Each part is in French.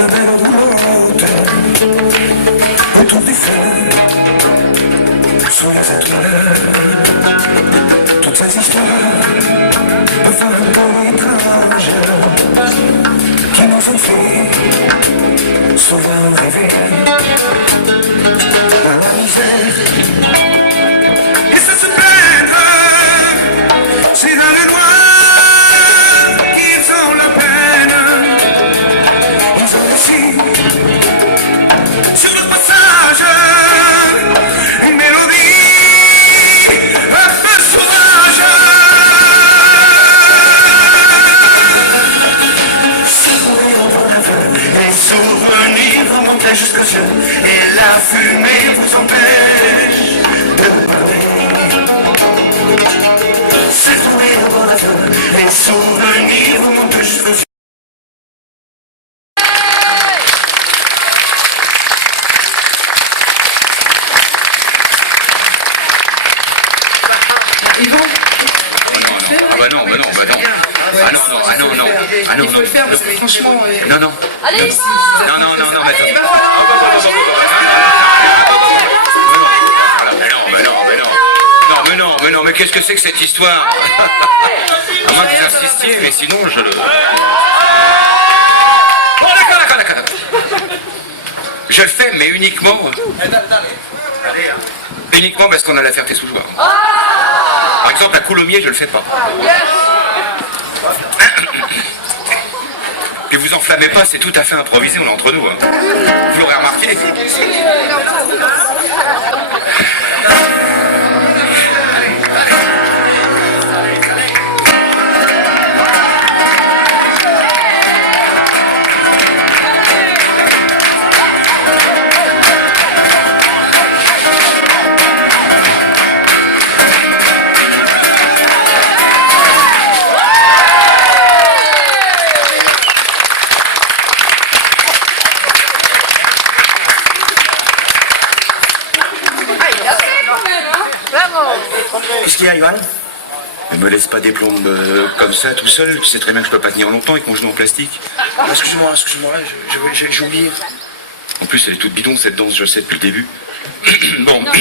un bel roulotte, autour des feux, sous les étoiles, toutes ces histoires, enfin étranges, qui nous ont fait souvent rêver la misère. Et ça se plaindre, c'est dans le noir qu'ils ont la peine. Ils ont aussi sur le passage une mélodie un peu sauvage. Les souvenirs vous montent jusqu'aux yeux et la fumée vous empêche de parler. C'est trouvé le bon aveu, les souvenirs vous montent jusqu'aux yeux. Il faut le faire parce que franchement... Non. Allez, Non, mais Il va falloir... mais qu'est-ce que c'est que cette histoire? À moins que vous insistiez, mais sinon je le... Bon, d'accord. Je le fais, mais uniquement... Uniquement parce qu'on a la Ferté-sous-Jouarre. Par exemple, à Coulommiers, je le fais pas. Puis vous enflammez pas, c'est tout à fait improvisé, on est entre nous. Hein. Vous l'aurez remarqué. Qu'est-ce qu'il y a, Yohan? Ne me laisse pas des plombes comme ça tout seul, tu sais très bien que je peux pas tenir longtemps avec mon genou en plastique. Excuse-moi, j'ai oublié. En plus elle est toute bidon cette danse, je le sais depuis le début. Bon. Non.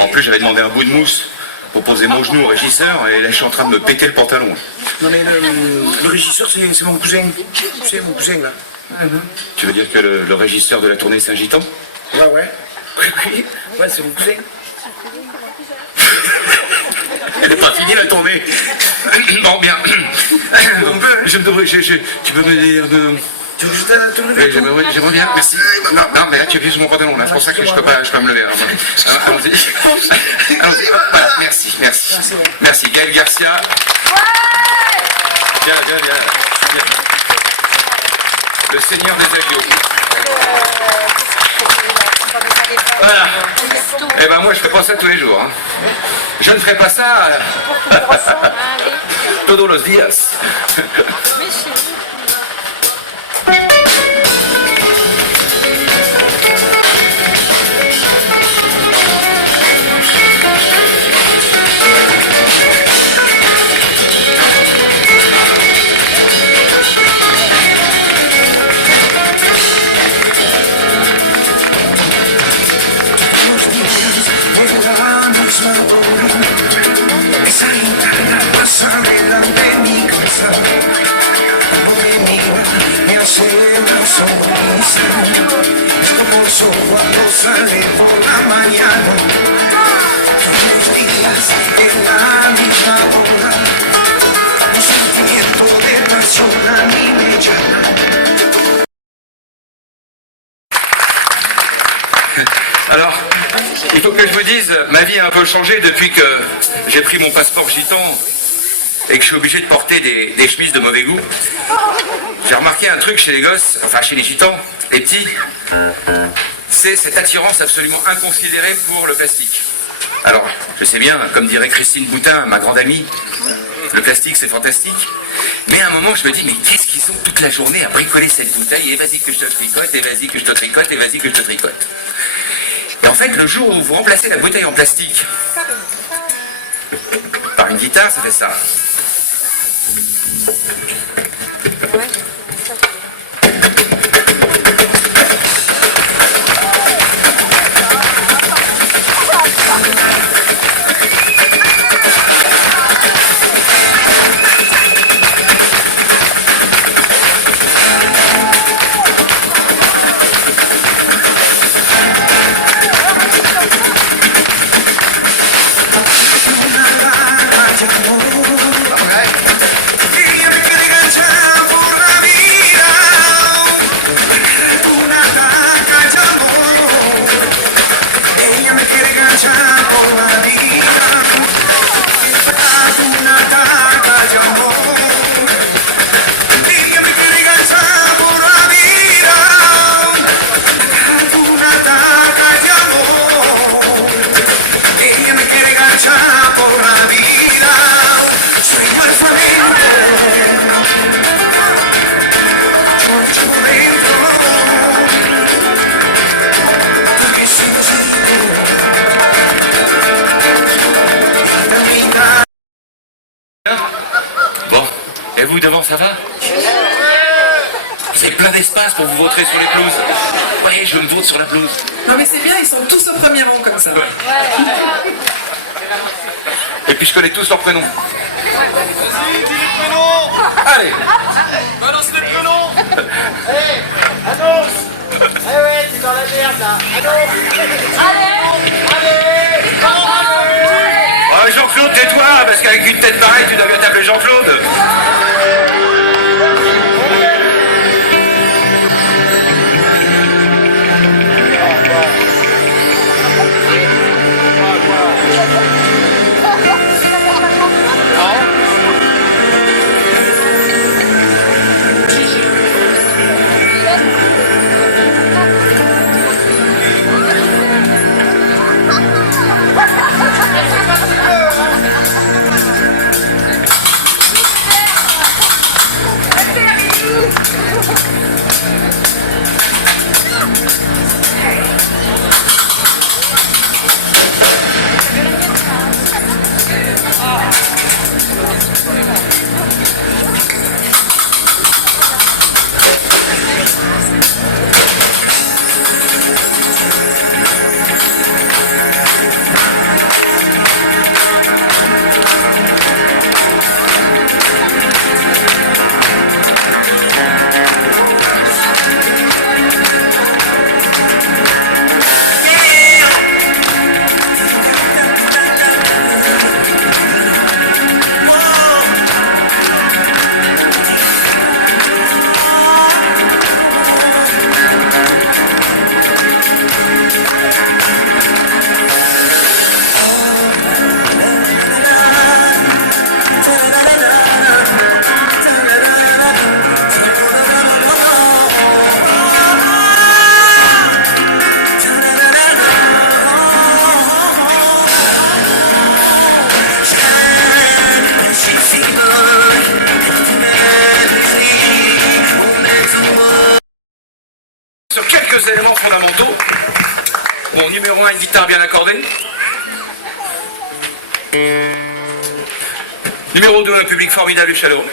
En plus j'avais demandé un bout de mousse pour poser mon genou au régisseur et là je suis en train de me péter le pantalon. Non mais le régisseur c'est mon cousin. C'est mon cousin là. Tu veux dire que le régisseur de la tournée c'est un gitan? Ouais, c'est mon cousin. Elle n'est pas finie la tournée. Bon, bien. Tu peux me dire... Tu veux que je te lever? J'aimerais bien, merci. Non, mais là tu appuies sur mon pantalon, là. C'est pour ça que je peux pas me lever. Allons-y. Voilà, merci. Gaël Garcia. Viens. Le seigneur des agios. Voilà. Eh ben moi je fais pas ça tous les jours. Hein. Je ne ferai pas ça todos los días. Esa guitarra pasa delante de mi cabeza, como me mira, me hace una sonrisa. Es como el sol cuando sale por la mañana, todos los días en la misma hora. Un sentimiento de pasión a mí me llama. Alors, il faut que je vous dise, ma vie a un peu changé depuis que j'ai pris mon passeport gitan et que je suis obligé de porter des chemises de mauvais goût. J'ai remarqué un truc chez les gosses, enfin chez les gitans, les petits, c'est cette attirance absolument inconsidérée pour le plastique. Alors, je sais bien, comme dirait Christine Boutin, ma grande amie, le plastique c'est fantastique, mais à un moment je me dis, mais qu'est-ce qu'ils ont toute la journée à bricoler cette bouteille, et vas-y que je te tricote, et vas-y que je te tricote, et vas-y que je te tricote. Et en fait, le jour où vous remplacez la bouteille en plastique par une guitare, ça fait ça. Bon, et vous devant, ça va? Vous avez plein d'espace pour vous vautrer sur les pelouses. Ouais, je me vautre sur la pelouse. Non mais c'est bien, ils sont tous au premier rang comme ça. Et puis je connais tous leurs prénoms. Vas-y, dis les prénoms. Allez, Balance les prénoms. Annonce. Ouais, c'est dans la merde là. oh, Jean-Claude, tais-toi, parce qu'avec une tête pareille, tu dois bien t'appeler Jean-Claude. Sur quelques éléments fondamentaux. Bon, numéro 1, une guitare bien accordée. Numéro 2, un public formidable et chaleureux.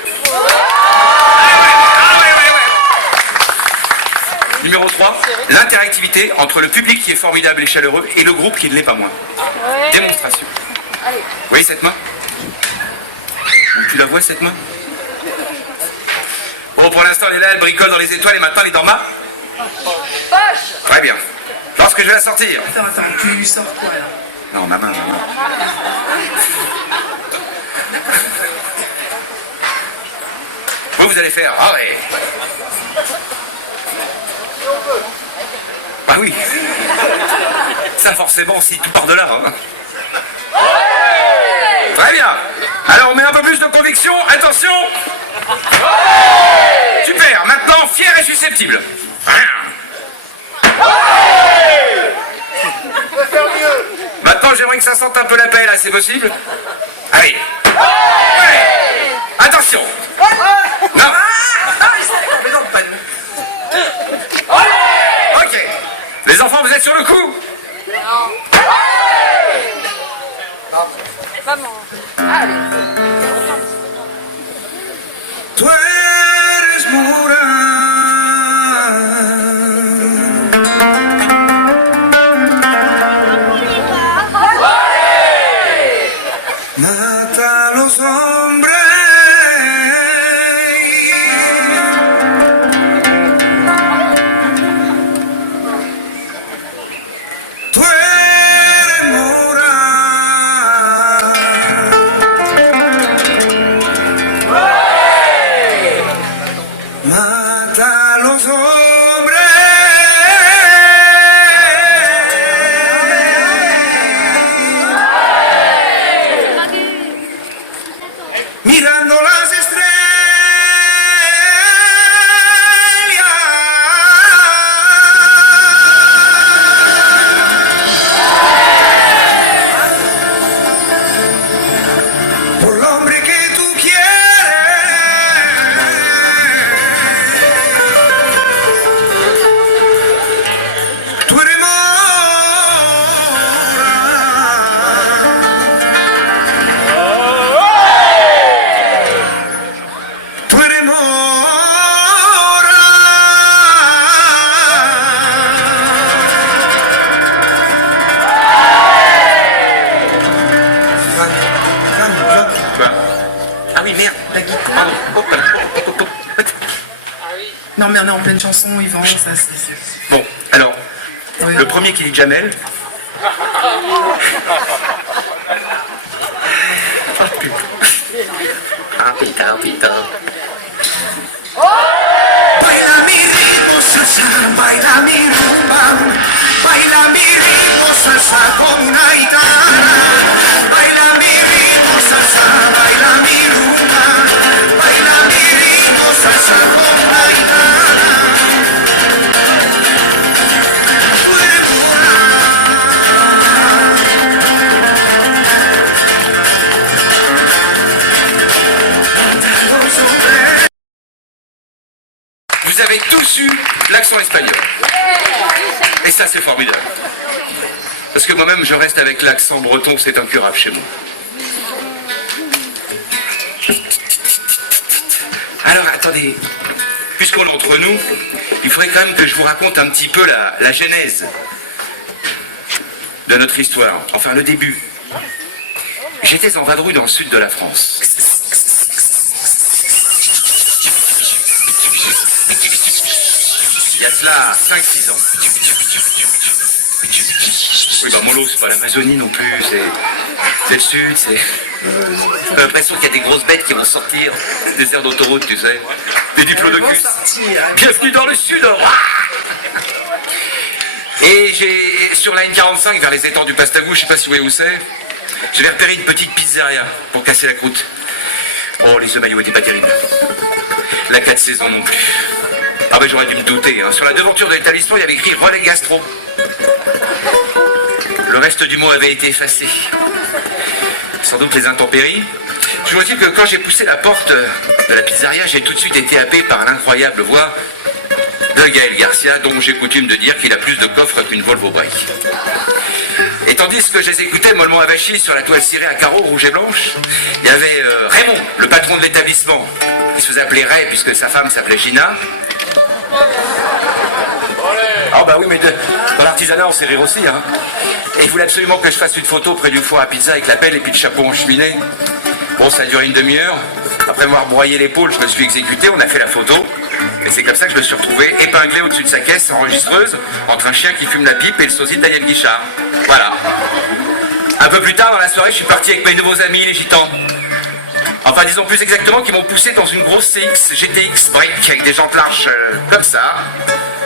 Numéro 3, l'interactivité entre le public qui est formidable et chaleureux et le groupe qui ne l'est pas moins. Démonstration. Vous voyez cette main? Tu la vois cette main? Bon, pour l'instant, elle est là, elle bricole dans les étoiles et maintenant elle est dans ma... Très bien. Lorsque je vais la sortir. Attends, tu sors quoi là? Non, ma main. Vous allez faire. Ah ouais. Ah oui. Ça forcément, si tout part de là. Hein. Très bien. Alors on met un peu plus de conviction. Attention. Super. Maintenant, fier et susceptible. Maintenant, j'aimerais que ça sente un peu la paix, là, c'est possible? Allez. Ouais. Attention. Non. Mais non, pas nous. Ok. Les enfants, vous êtes sur le coup? Vamos. Allez. cuando las estrellas por el hombre que tú quieres, tú eres tú eres Ah oui, merde. La guitare. Pardon. Oh, pardon. Non, mais on est en pleine chanson, Yvan, ça c'est. Bon, alors, Oui. le premier qui dit Jamel. Ah putain, putain. baila mi ritmo salsa, baila mi rumba, baila mi ritmo salsa con una guitarra, baila mi ritmo salsa, baila mi rumba, baila mi ritmo salsa con una guitarra. Tú eres mona. Vous avez tous eu l'accent espagnol. Et ça, c'est formidable. Parce que moi-même, je reste avec l'accent breton, c'est incurable chez moi. Alors, attendez. Puisqu'on est entre nous, il faudrait quand même que je vous raconte un petit peu la genèse de notre histoire. Enfin, le début. J'étais en vadrouille dans le sud de la France. Il y a cela 5-6 ans. Oui, bah Molo, c'est pas l'Amazonie non plus, c'est le sud, c'est... J'ai l'impression qu'il y a des grosses bêtes qui vont sortir des aires d'autoroute, tu sais. Des diplodocus. Bienvenue dans le sud. Et j'ai, sur la N45, vers les étangs du Pastagou, je sais pas si vous voyez où c'est, j'avais repéré une petite pizzeria pour casser la croûte. Oh, les œufs maillots étaient pas terribles. La 4 saisons non plus. Ah ben j'aurais dû me douter, hein. Sur la devanture de l'établissement, il y avait écrit relais gastro. Le reste du mot avait été effacé. Sans doute les intempéries. Je vous dis que quand j'ai poussé la porte de la pizzeria, j'ai tout de suite été happé par l'incroyable voix de Gaël Garcia, dont j'ai coutume de dire qu'il a plus de coffres qu'une Volvo Break. Et tandis que je les écoutais mollement avachis sur la toile cirée à carreaux rouge et blanche, il y avait Raymond, le patron de l'établissement, qui se faisait appeler Ray puisque sa femme s'appelait Gina. Ah bah oui, mais dans l'artisanat on sait rire aussi, hein. Et il voulait absolument que je fasse une photo près du four à pizza avec la pelle et puis le chapeau en cheminée. Bon, ça a duré une demi-heure. Après m'avoir broyé l'épaule, je me suis exécuté, on a fait la photo. Et c'est comme ça que je me suis retrouvé épinglé au-dessus de sa caisse enregistreuse entre un chien qui fume la pipe et le sosie de Daniel Guichard. Voilà. Un peu plus tard dans la soirée, je suis parti avec mes nouveaux amis, les gitans. Enfin, disons plus exactement qu'ils m'ont poussé dans une grosse CX GTX break avec des jantes larges comme ça,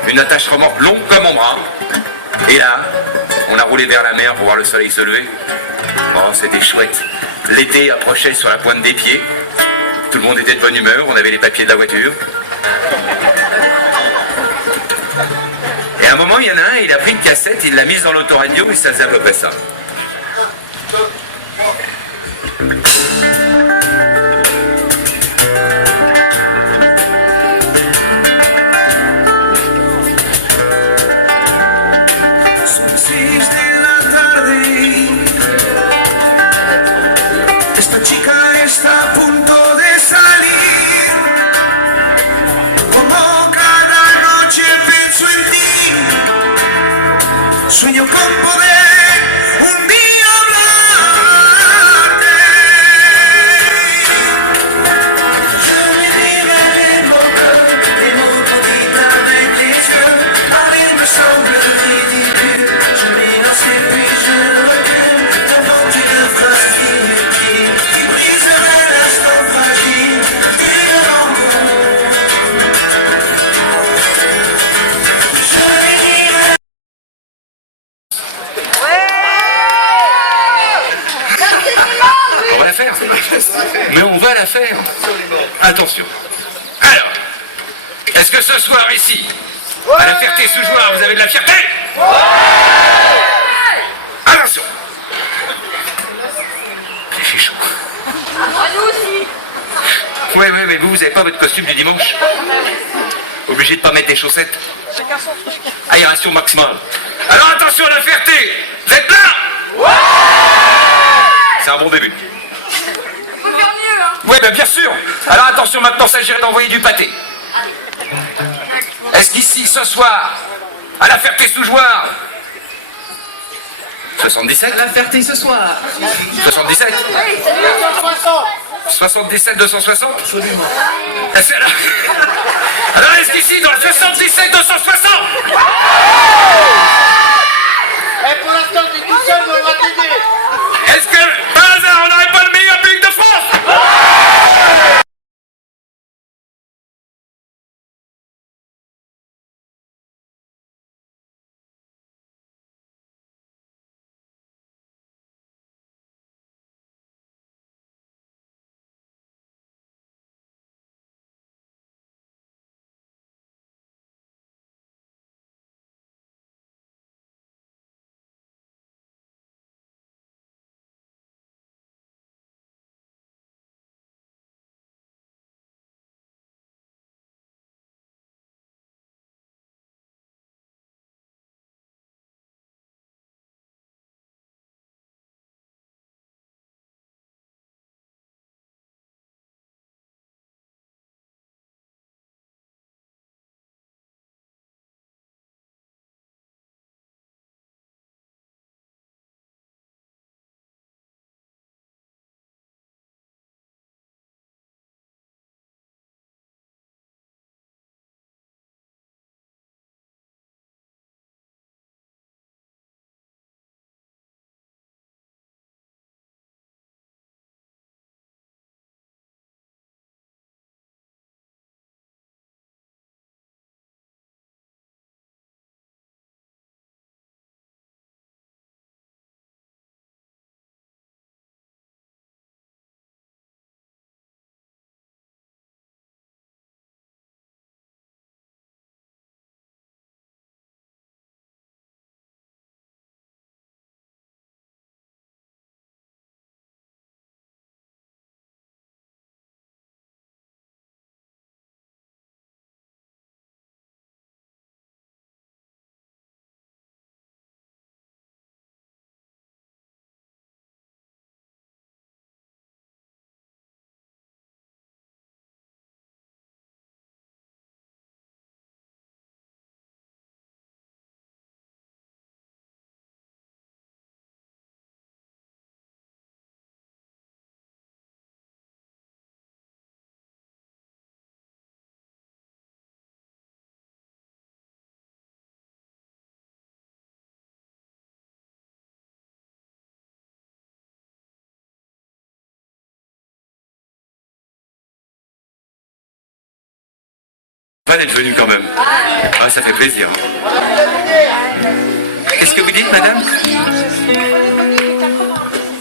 une attache remorque longue comme mon bras. Et là, on a roulé vers la mer pour voir le soleil se lever. Oh, c'était chouette. L'été approchait sur la pointe des pieds. Tout le monde était de bonne humeur, on avait les papiers de la voiture. Et à un moment, il y en a un, il a pris une cassette, il l'a mise dans l'autoradio et ça faisait à peu près ça. Son las 6 de la tarde. Esta chica está a punto de salir. Como cada noche pienso en ti. Sueño con poder un día hablar. Attention. Alors, est-ce que ce soir ici, à la Ferté-sous-Jouarre, vous avez de la fierté? Attention. J'ai chaud. Nous aussi. Ouais, mais vous avez pas votre costume du dimanche? Obligé de pas mettre des chaussettes? Aération maximale. Alors attention à la Ferté. Vous êtes là? C'est un bon début. Faut faire mieux, hein. Oui, bien sûr. Alors attention, maintenant, il s'agirait d'envoyer du pâté. Est-ce qu'ici, ce soir, à la Ferté-sous-Jouarre, 77? La Ferté ce soir. 77? Oui, c'est mieux. 77 260? Absolument. Alors est-ce qu'ici, dans le 77 260? Eh, pour l'instant, t'es tout seul, mais on va t'aider. Est-ce que, par hasard, on n'aurait pas le meilleur public de France? Pas d'être venu quand même. Ah, ça fait plaisir. Qu'est-ce que vous dites, madame?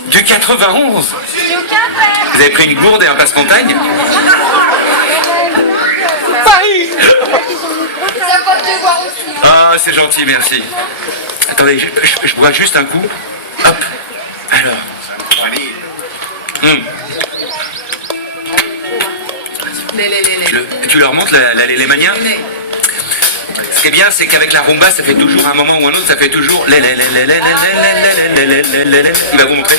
Du 91. J'ai aucun frère. Vous avez pris une gourde et un passe-montagne? Ça va te voir aussi. Hein. Ah, c'est gentil, merci. Attendez, je bois juste un coup. Hop. Alors. Tu leur montres la Lélémania? Ce qui est bien, c'est qu'avec la rumba, ça fait toujours un moment ou un autre, ça fait toujours. Il va vous montrer.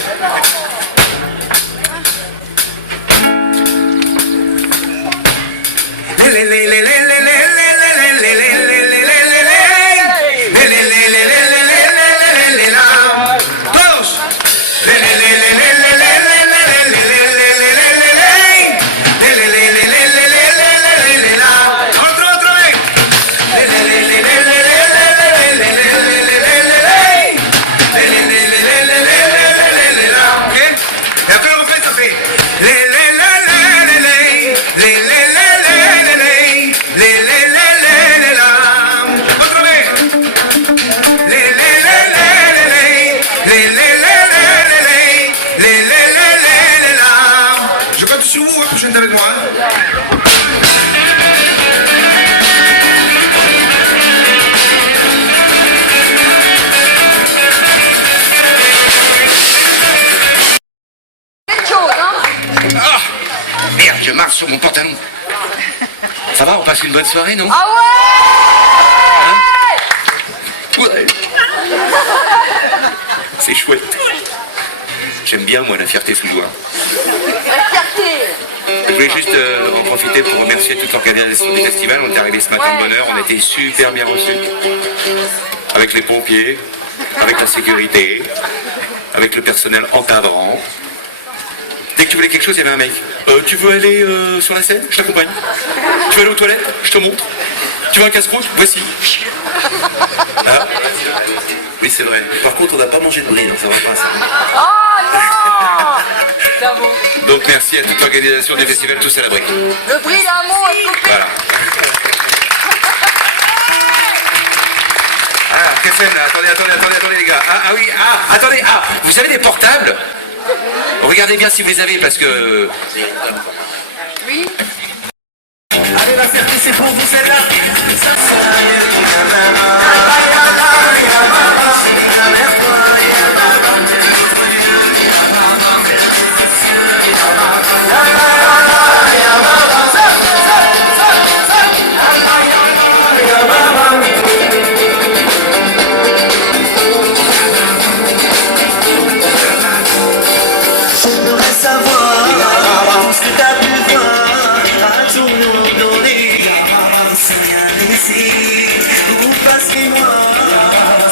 C'est chaud, hein? Ah, merde, je marche sur mon pantalon. Ça va, on passe une bonne soirée, non? Ah ouais! Ouais. C'est chouette. J'aime bien, moi, la fierté sous le doigt. La fierté! Je voulais juste en profiter pour remercier toute l'organisation du festival. On est arrivé ce matin de bonne heure, on a été super bien reçus. Avec les pompiers, avec la sécurité, avec le personnel encadrant. Dès que tu voulais quelque chose, il y avait un mec. Tu veux aller sur la scène? Je t'accompagne. Tu veux aller aux toilettes? Je te montre. Tu veux un casse-croûte? Voici. Ah. Oui, c'est vrai. Par contre, on n'a pas mangé de brie, donc ça va pas ça. Oh non! Donc merci à toute l'organisation du festival Tous à l'abri. Le bris d'amour est coupé. Voilà. Ah, Kessem, là, attendez les gars. Ah oui, attendez, vous avez des portables? Regardez bien si vous les avez parce que... Oui. Allez, la fierté, c'est pour vous, celle-là. J'aimerais savoir ce que t'as pu voir à tout nous donner. C'est rien ici, où passent les mois,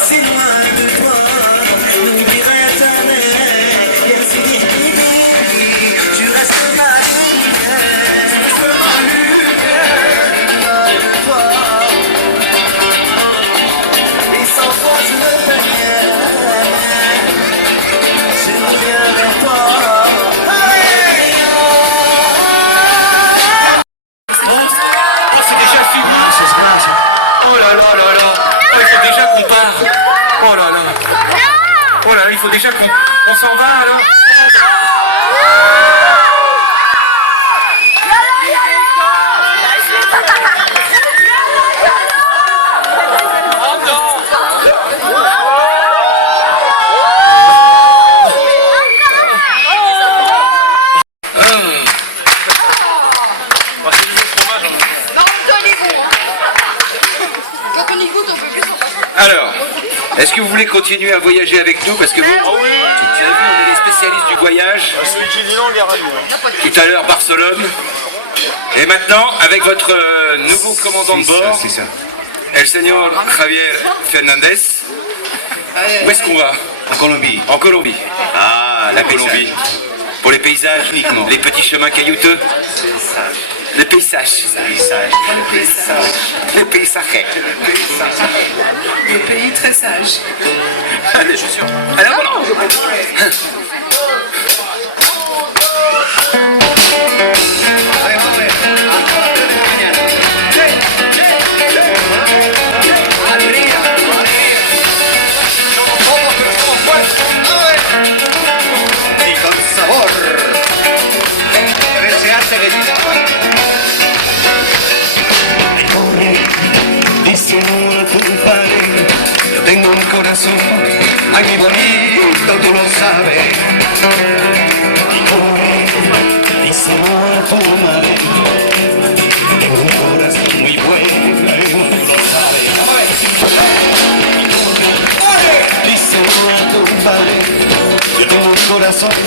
si loin de toi. N'oublierai jamais, bien si difficile, tu restes ma lumière, de toi. Et sans toi je me perds, je reviens vers toi. C'est déjà fini. Oh là là là là. Oh, il faut déjà qu'on part. Oh là là. Oh là là, il faut déjà qu'on s'en va alors. Non, toi, on est bon, hein. Quand on y goûte, on peut plus s'en passer. Alors, est-ce que vous voulez continuer à voyager avec nous? Parce que vous, tu as vu, on est les spécialistes du voyage. Celui qui dit non, il est ravi. Tout à l'heure, Barcelone. Et maintenant, avec votre nouveau commandant de bord, El Señor Javier Fernandez. Où est-ce qu'on va? En Colombie. En Colombie. Ah, la Colombie. Pour les paysages, Uniquement. les petits chemins caillouteux, les paysages, les paysages. Le pays très sage. Allez, je suis sûr. Allez, voilà. Y con sabor. Desearse de vida. Dice a tu padre, yo tengo un corazón, ay mi bonito, tú lo sabes. Y dice a tu madre, tengo un corazón muy bueno, y tú lo sabes. Dice a tu padre, yo tengo un corazón,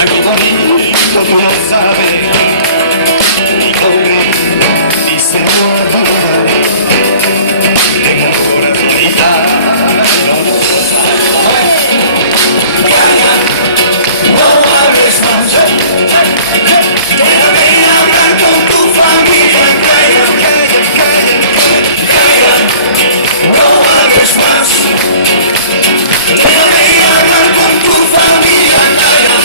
ay mi bonito, tú lo sabes. Y dice a tu madre, tengo un corazón gitano. No hables más, déjame hablar con tu familia. Calla, calla, calla, calla. No hables más, déjame hablar con tu familia. Calla.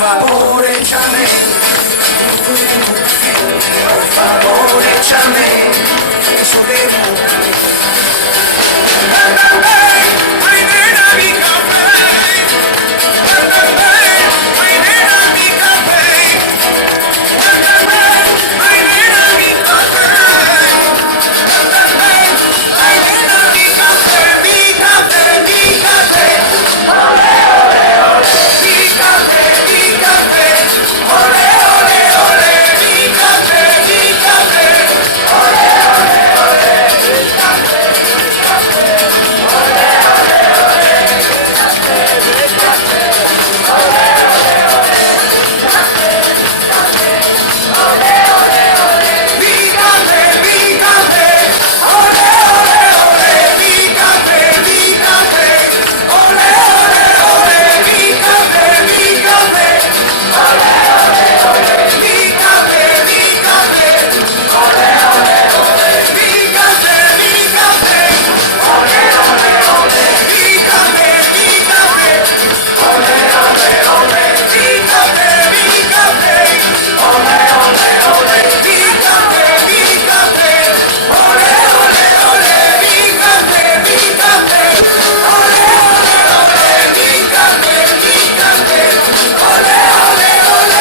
favor échame, por favor échame, eso debo. Ay, nena, mi café, ay, nena, mi café, ay, nena, mi café, ay, nena, mi café, mi café, mi café. Mi café, mi café, ole, ole, ole, mi café, mi café, ole, ole, ole, mi café, mi café, ole, ole, ole, mi café, mi café, ole, ole, ole, mi café, ole, ole, ole, mi café, mi café, ole, ole, ole, mi café, mi café, ole, ole, ole, mi café, mi café, ole, ole, ole, mi café, mi café, ole, ole, ole, mi café, mi café, ole, ole, ole, mi café, mi café, ole, ole, ole, mi café, mi café, ole, ole, ole, mi café, mi café, ole, ole, ole, mi café, mi café, ole, ole, ole, mi café, mi café, ole, ole, ole.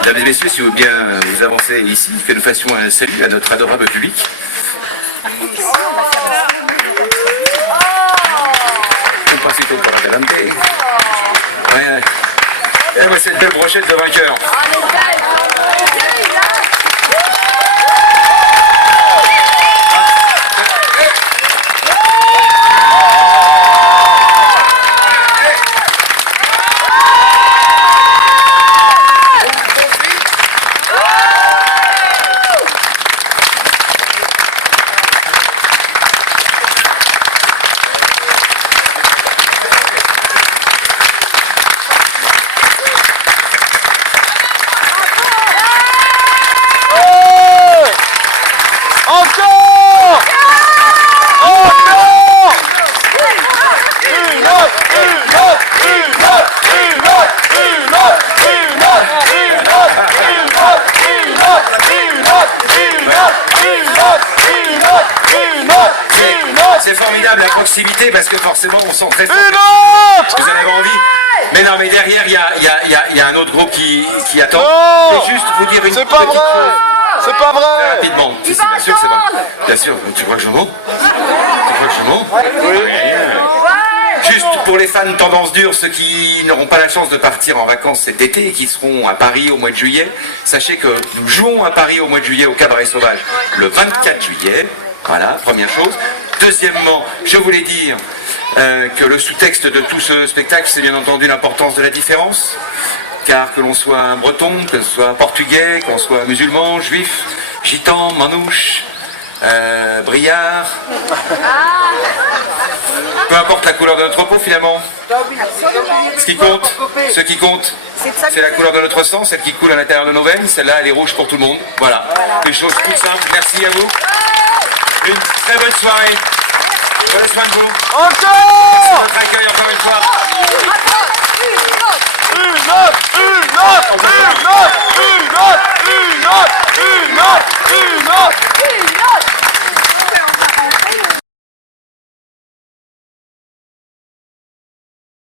Mesdames et messieurs, si vous voulez bien vous avancer ici, que nous fassions un salut à notre adorable public. Un pasito por adelante. Ouais. Et moi, c'est une belle brochette de vainqueur. Encore! Encore! Une autre, une autre, une autre, une autre, une autre, une autre, une autre, une autre, une autre, une autre, une autre, une autre, une autre, une autre. C'est formidable la proximité parce que forcément on sent très fort. Une autre! Vous en avez envie. Mais non, mais derrière il y a un autre groupe qui attend. Non! Je vais juste vous dire une C'est petite pas chose. vrai! C'est pas vrai! Rapidement. Si, si, bien sûr que c'est vrai. Bien sûr, tu crois que je mens? Tu crois que je mens? Juste pour les fans tendance dure, ceux qui n'auront pas la chance de partir en vacances cet été et qui seront à Paris au mois de juillet, sachez que nous jouons à Paris au mois de juillet au Cabaret Sauvage le 24 juillet. Voilà, première chose. Deuxièmement, je voulais dire que le sous-texte de tout ce spectacle, c'est bien entendu l'importance de la différence. Car que l'on soit un breton, que ce soit un portugais, qu'on soit musulman, juif, gitan, manouche, briard, peu importe la couleur de notre peau finalement. Ce qui compte, c'est la couleur de notre sang, celle qui coule à l'intérieur de nos veines, celle-là elle est rouge pour tout le monde. Voilà, des choses toutes simples. Merci à vous. Une très bonne soirée. Prenez soin de vous. Encore! Votre accueil encore une fois. Une autre! Une